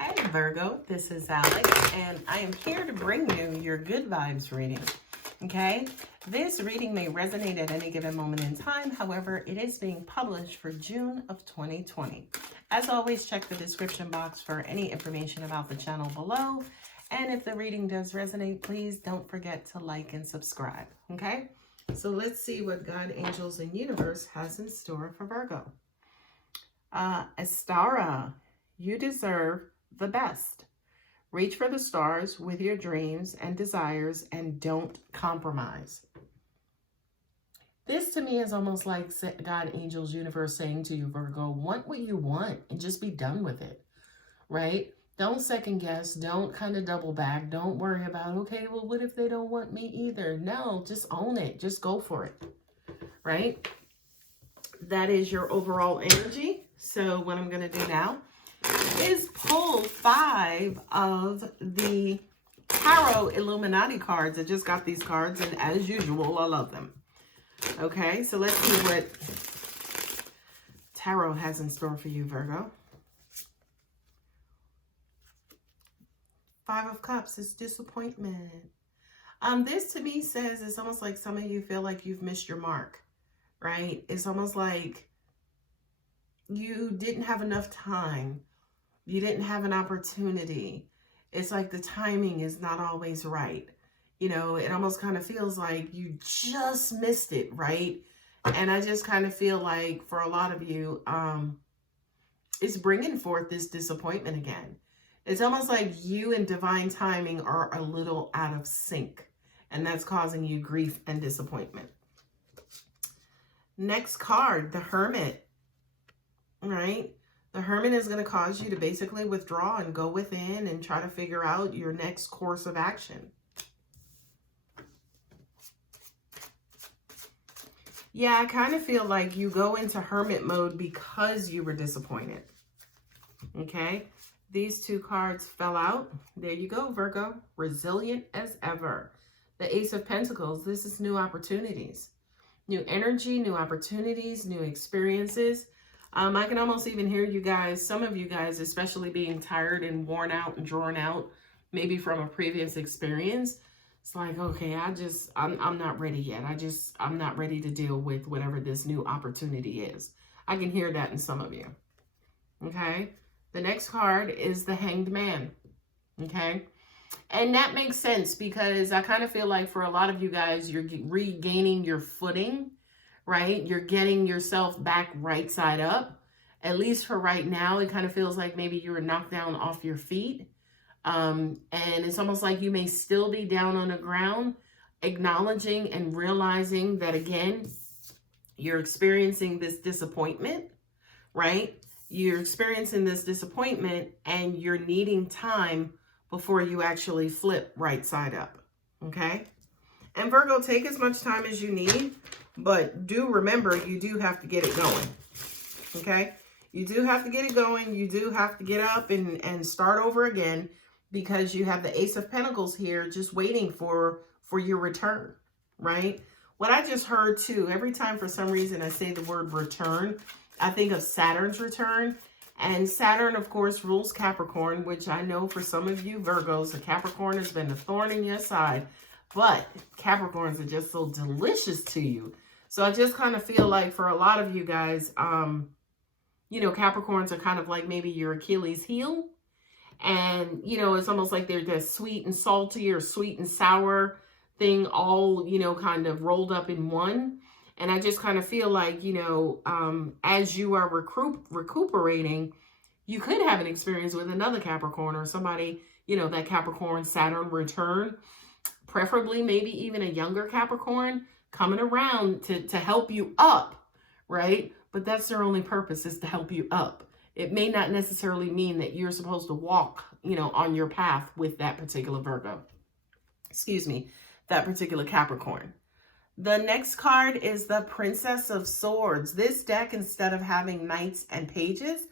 Hi Virgo, this is Alex, and I am here to bring you your good vibes reading. Okay, this reading may resonate at any given moment in time. However, it is being published for June of 2020. As always, check the description box for any information about the channel below. And if the reading does resonate, please don't forget to like and subscribe. Okay, so let's see what God, angels, and universe has in store for Virgo. Astara, you deserve the best. Reach for the stars with your dreams and desires and don't compromise. This to me is almost like God, angels, universe saying to you, Virgo, want what you want and just be done with it, right? Don't second guess. Don't kind of double back. Don't worry about, okay, well, what if they don't want me either? No, just own it. Just go for it, right? That is your overall energy. So what I'm going to do now is pull 5 of the Tarot Illuminati cards. I just got these cards, and as usual, I love them. Okay, so let's see what Tarot has in store for you, Virgo. 5 of Cups is disappointment. This to me says it's almost like some of you feel like you've missed your mark, right? It's almost like you didn't have enough time. You didn't have an opportunity. It's like the timing is not always right. You know, it almost kind of feels like you just missed it, right? And I just kind of feel like for a lot of you, it's bringing forth this disappointment again. It's almost like you and divine timing are a little out of sync, and that's causing you grief and disappointment. Next card, the Hermit, right? The Hermit is going to cause you to basically withdraw and go within and try to figure out your next course of action. Yeah, I kind of feel like you go into Hermit mode because you were disappointed. Okay, these 2 cards fell out. There you go, Virgo. Resilient as ever. The Ace of Pentacles, this is new opportunities. New energy, new opportunities, new experiences. I can almost even hear you guys, some of you guys, especially being tired and worn out and drawn out, maybe from a previous experience. It's like, okay, I'm not ready yet. I'm not ready to deal with whatever this new opportunity is. I can hear that in some of you. Okay. The next card is the Hanged Man. Okay. And that makes sense because I kind of feel like for a lot of you guys, you're regaining your footing, right? You're getting yourself back right side up. At least for right now, it kind of feels like maybe you were knocked down off your feet. And it's almost like you may still be down on the ground, acknowledging and realizing that, again, you're experiencing this disappointment, right? You're experiencing this disappointment and you're needing time before you actually flip right side up, okay? And Virgo, take as much time as you need, but do remember you do have to get it going, okay? You do have to get it going. You do have to get up and start over again because you have the Ace of Pentacles here just waiting for your return, right? What I just heard too, every time for some reason I say the word return, I think of Saturn's return. And Saturn, of course, rules Capricorn, which I know for some of you Virgos, a Capricorn has been a thorn in your side. But Capricorns are just so delicious to you. So I just kind of feel like for a lot of you guys, you know, Capricorns are kind of like maybe your Achilles heel. And, you know, it's almost like they're this sweet and salty or sweet and sour thing all, you know, kind of rolled up in one. And I just kind of feel like, you know, as you are recuperating, you could have an experience with another Capricorn or somebody, you know, that Capricorn Saturn return, preferably maybe even a younger Capricorn coming around to help you up, right? But that's their only purpose, is to help you up. It may not necessarily mean that you're supposed to walk, you know, on your path with that particular Virgo. Excuse me, that particular Capricorn. The next card is the Princess of Swords. This deck, instead of having knights and pages,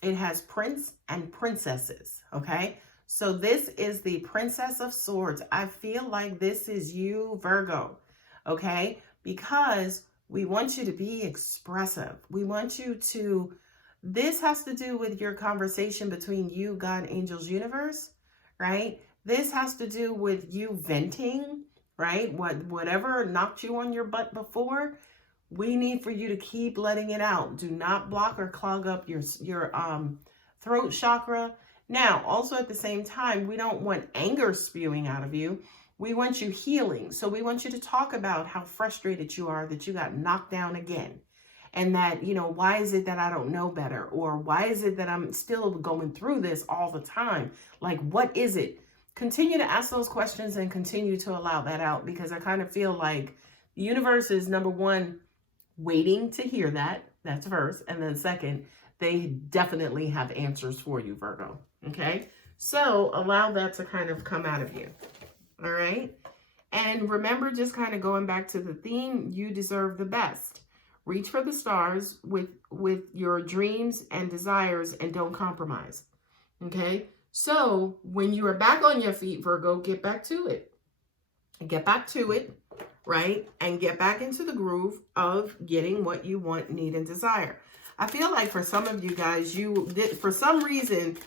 it has prince and princesses, okay? So this is the Princess of Swords. I feel like this is you, Virgo, okay? Because we want you to be expressive. We want you to This has to do with your conversation between you, God, angels, universe, right? This has to do with you venting, right? Whatever knocked you on your butt before, we need for you to keep letting it out. Do not block or clog up your throat chakra. Now, also at the same time, we don't want anger spewing out of you. We want you healing. So we want you to talk about how frustrated you are that you got knocked down again. And that, you know, why is it that I don't know better? Or why is it that I'm still going through this all the time? Like, what is it? Continue to ask those questions and continue to allow that out, because I kind of feel like the universe is, number one, waiting to hear that. That's first. And then second, they definitely have answers for you, Virgo. Okay? So allow that to kind of come out of you. All right? And remember, just kind of going back to the theme, you deserve the best. Reach for the stars with your dreams and desires, and don't compromise. Okay? So when you are back on your feet, Virgo, get back to it. Get back to it, right? And get back into the groove of getting what you want, need, and desire. I feel like for some of you guys, for some reason,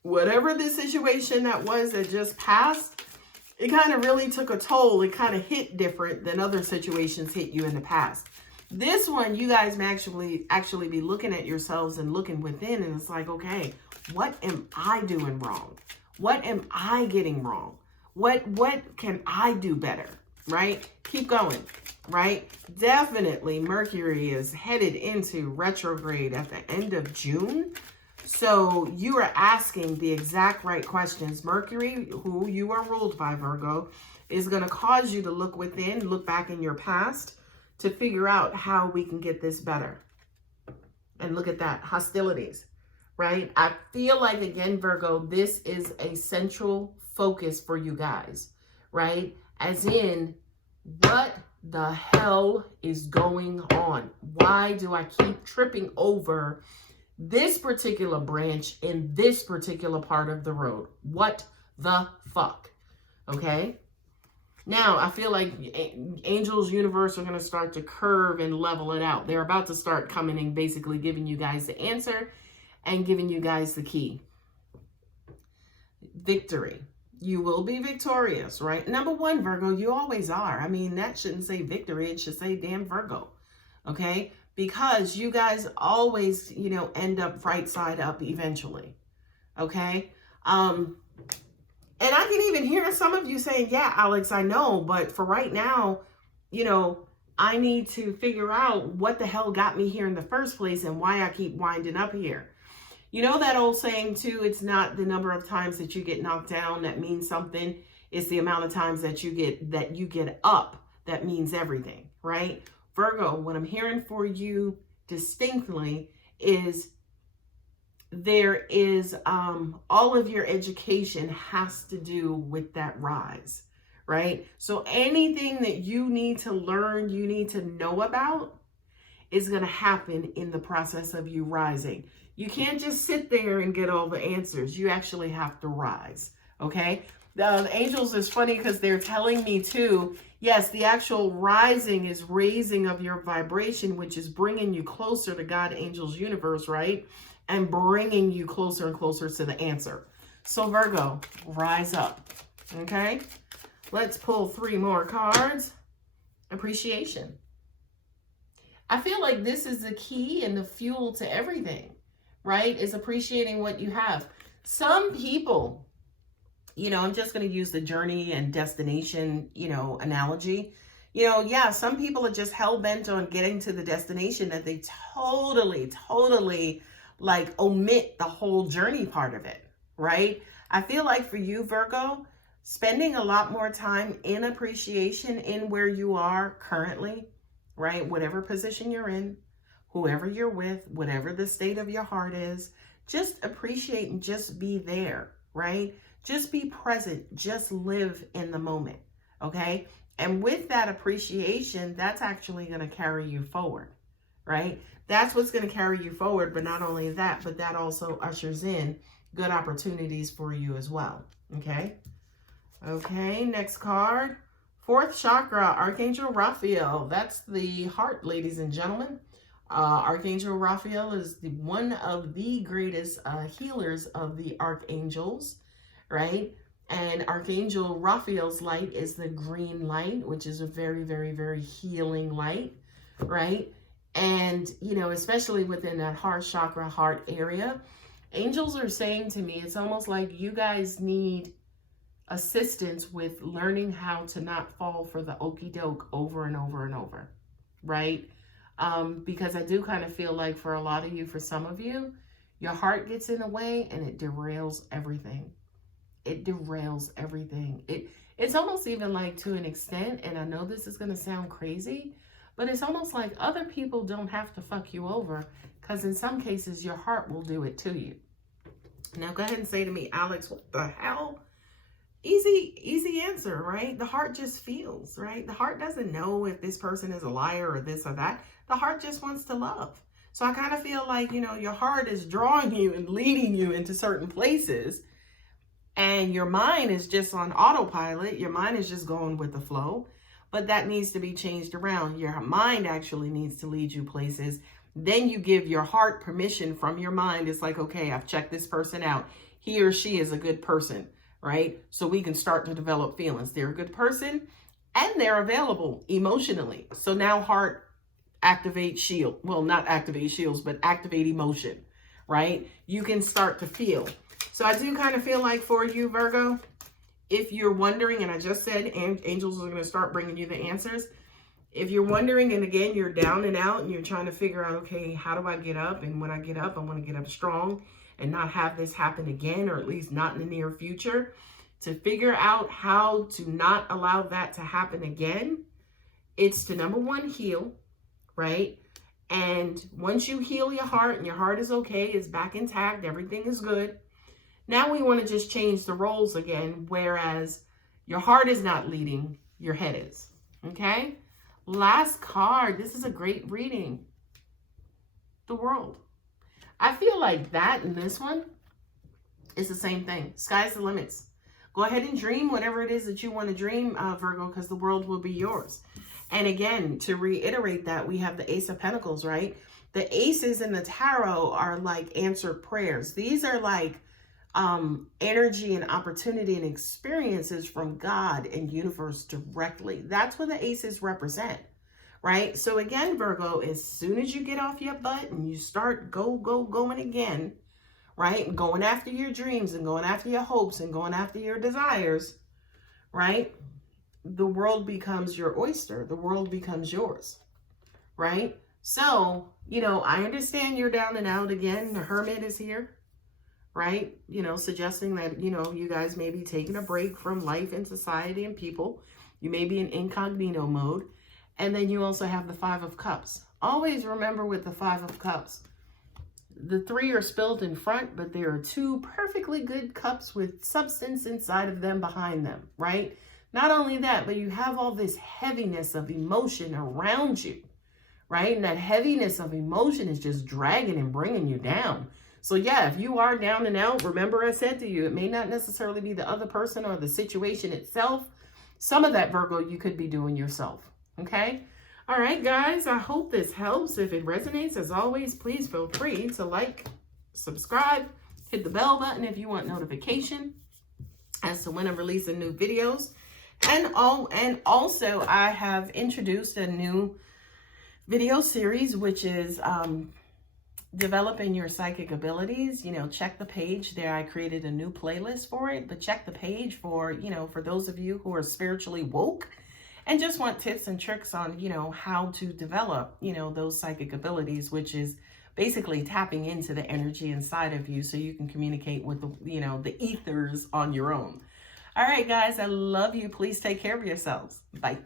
whatever the situation that was that just passed, it kind of really took a toll. It kind of hit different than other situations hit you in the past. This one, you guys may actually be looking at yourselves and looking within, and it's like, okay, what am I doing wrong? What am I getting wrong? What can I do better, right? Keep going, right? Definitely Mercury is headed into retrograde at the end of June. So you are asking the exact right questions. Mercury, who you are ruled by, Virgo, is going to cause you to look within, look back in your past, to figure out how we can get this better. And look at that, hostilities, right? I feel like, again, Virgo, this is a central focus for you guys, right? As in, what the hell is going on? Why do I keep tripping over this particular branch in this particular part of the road? What the fuck? Okay? Now, I feel like angels, universe are going to start to curve and level it out. They're about to start coming and basically giving you guys the answer and giving you guys the key. Victory. You will be victorious, right? Number one, Virgo, you always are. I mean, that shouldn't say victory. It should say damn Virgo, okay? Because you guys always, you know, end up right side up eventually, okay? And I can even hear some of you saying, yeah, Alex, I know, but for right now, you know, I need to figure out what the hell got me here in the first place and why I keep winding up here. You know that old saying too, it's not the number of times that you get knocked down that means something. It's the amount of times that you get up that means everything, right? Virgo, what I'm hearing for you distinctly is there is all of your education has to do with that rise, right? So anything that you need to learn, you need to know about is going to happen in the process of you rising. You can't just sit there and get all the answers. You actually have to rise, okay? The angels is funny because they're telling me too, yes, the actual rising is raising of your vibration, which is bringing you closer to God, angels, universe, right? And bringing you closer and closer to the answer. So Virgo, rise up, okay? Let's pull 3 more cards. Appreciation. I feel like this is the key and the fuel to everything, right? Is appreciating what you have. Some people, you know, I'm just going to use the journey and destination, you know, analogy. You know, yeah, some people are just hell-bent on getting to the destination that they totally like omit the whole journey part of it, right? I feel like for you, Virgo, spending a lot more time in appreciation in where you are currently, right? Whatever position you're in, whoever you're with, whatever the state of your heart is, just appreciate and just be there, right? Just be present, just live in the moment, okay? And with that appreciation, that's actually going to carry you forward, right? That's what's going to carry you forward. But not only that, but that also ushers in good opportunities for you as well. Okay. Okay. Next card. 4th chakra, Archangel Raphael. That's the heart, ladies and gentlemen. Archangel Raphael is one of the greatest healers of the archangels, right? And Archangel Raphael's light is the green light, which is a very, very, very healing light, right? And, you know, especially within that heart chakra, heart area, angels are saying to me, it's almost like you guys need assistance with learning how to not fall for the okie doke over and over and over, right? Because I do kind of feel like for a lot of you, for some of you, your heart gets in the way and it derails everything. It derails everything. It's almost even like, to an extent, and I know this is going to sound crazy, but it's almost like other people don't have to fuck you over, because in some cases your heart will do it to you. Now go ahead and say to me, Alex, what the hell? Easy answer, right? The heart just feels, right? The heart doesn't know if this person is a liar or this or that. The heart just wants to love. So I kind of feel like, you know, your heart is drawing you and leading you into certain places, and your mind is just on autopilot. Your mind is just going with the flow, but that needs to be changed around. Your mind actually needs to lead you places. Then you give your heart permission from your mind. It's like, okay, I've checked this person out. He or she is a good person, right? So we can start to develop feelings. They're a good person and they're available emotionally. So now heart activate shield. Well, not activate shields, but activate emotion, right? You can start to feel. So I do kind of feel like for you, Virgo, if you're wondering, and I just said angels are going to start bringing you the answers. If you're wondering, and again, you're down and out and you're trying to figure out, okay, how do I get up? And when I get up, I want to get up strong and not have this happen again, or at least not in the near future. To figure out how to not allow that to happen again, it's to, number one, heal, right? And once you heal your heart and your heart is okay, it's back intact, everything is good. Now we want to just change the roles again, whereas your heart is not leading, your head is, okay? Last card. This is a great reading. The World. I feel like that and this one is the same thing. Sky's the limits. Go ahead and dream whatever it is that you want to dream, Virgo, because the world will be yours. And again, to reiterate that, we have the Ace of Pentacles, right? The aces in the tarot are like answered prayers. These are like energy and opportunity and experiences from God and universe directly. That's what the aces represent, right? So again, Virgo, as soon as you get off your butt and you start going again, right? Going after your dreams and going after your hopes and going after your desires, right? The world becomes your oyster. The world becomes yours, right? So, you know, I understand you're down and out again. The Hermit is here, right? You know, suggesting that, you know, you guys may be taking a break from life and society and people. You may be in incognito mode. And then you also have the Five of Cups. Always remember with the Five of Cups, the three are spilled in front, but there are two perfectly good cups with substance inside of them behind them, right? Not only that, but you have all this heaviness of emotion around you, right? And that heaviness of emotion is just dragging and bringing you down. So yeah, if you are down and out, remember I said to you, it may not necessarily be the other person or the situation itself. Some of that, Virgo, you could be doing yourself, okay? All right, guys, I hope this helps. If it resonates, as always, please feel free to like, subscribe, hit the bell button if you want notification as to when I'm releasing new videos. And also, I have introduced a new video series, which is developing your psychic abilities. You know, check the page there. I created a new playlist for it, but check the page for, you know, for those of you who are spiritually woke and just want tips and tricks on, you know, how to develop, you know, those psychic abilities, which is basically tapping into the energy inside of you so you can communicate with the, you know, the ethers on your own. All right, guys, I love you. Please take care of yourselves. Bye.